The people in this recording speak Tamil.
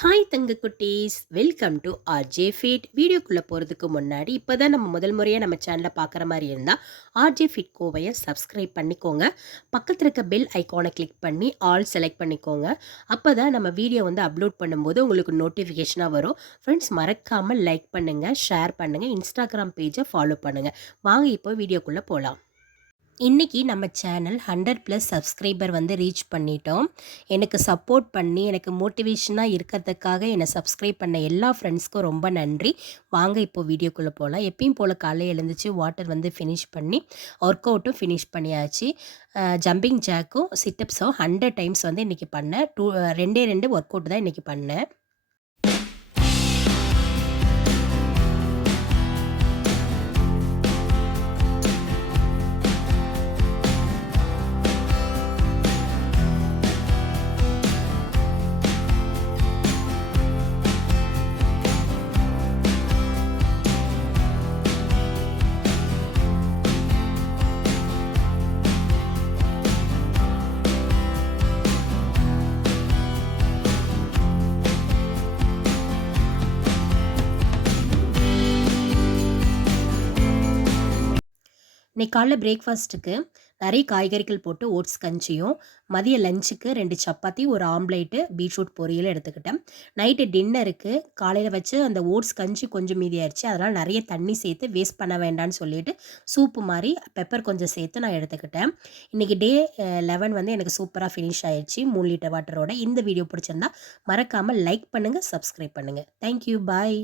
ஹாய் தங்க குட்டீஸ், வெல்கம் டு ஆர்ஜே ஃபிட். வீடியோக்குள்ளே போகிறதுக்கு முன்னாடி இப்போ தான் நம்ம முதல் முறையாக நம்ம சேனலில் பார்க்குற மாதிரி இருந்தால் ஆர்ஜே ஃபிட் கோவையை சப்ஸ்கிரைப் பண்ணிக்கோங்க. பக்கத்தில் இருக்க பெல் ஐக்கானை கிளிக் பண்ணி ஆல் செலக்ட் பண்ணிக்கோங்க. அப்போ தான் நம்ம வீடியோ வந்து அப்லோட் பண்ணும்போது உங்களுக்கு நோட்டிஃபிகேஷனாக வரும். ஃப்ரெண்ட்ஸ், மறக்காமல் லைக் பண்ணுங்கள், ஷேர் பண்ணுங்கள், இன்ஸ்டாகிராம் பேஜை ஃபாலோ பண்ணுங்கள். வாங்க இப்போ வீடியோக்குள்ளே போகலாம். இன்றைக்கி நம்ம சேனல் 100+ சப்ஸ்கிரைபர் வந்து ரீச் பண்ணிட்டோம். எனக்கு சப்போர்ட் பண்ணி எனக்கு மோட்டிவேஷனாக இருக்கிறதுக்காக என்னை சப்ஸ்கிரைப் பண்ண எல்லா ஃப்ரெண்ட்ஸ்க்கும் ரொம்ப நன்றி. வாங்க இப்போது வீடியோக்குள்ளே போகலாம். எப்பயும் போல் காலையில் எழுந்துச்சு வாட்டர் வந்து ஃபினிஷ் பண்ணி ஒர்க் அவுட்டும் ஃபினிஷ் பண்ணியாச்சு. ஜம்பிங் ஜாக்கும் சிட்டப்ஸும் 100 டைம்ஸ் வந்து இன்றைக்கி பண்ணேன். 2 ஒர்க் அவுட் தான் இன்றைக்கி பண்ணேன். இன்னைக்கு காலைல பிரேக்ஃபாஸ்ட்டுக்கு நிறைய காய்கறிகள் போட்டு ஓட்ஸ் கஞ்சியும், மதிய லஞ்சுக்கு 2 சப்பாத்தி, ஒரு ஆம்லேட்டு, பீட்ரூட் பொரியலும் எடுத்துக்கிட்டேன். நைட்டு டின்னருக்கு காலையில் வச்சு அந்த ஓட்ஸ் கஞ்சி கொஞ்சம் மீதி ஆயிடுச்சு. அதனால் நிறைய தண்ணி சேர்த்து வேஸ்ட் பண்ண வேண்டாம்னு சொல்லிட்டு சூப்பு மாதிரி பெப்பர் கொஞ்சம் சேர்த்து நான் எடுத்துக்கிட்டேன். இன்றைக்கி டே 11 வந்து எனக்கு சூப்பராக ஃபினிஷ் ஆயிடுச்சு 3 லிட்டர் வாட்டரோட. இந்த வீடியோ பிடிச்சிருந்தா மறக்காமல் லைக் பண்ணுங்கள், சப்ஸ்கிரைப் பண்ணுங்கள். தேங்க்யூ, பாய்.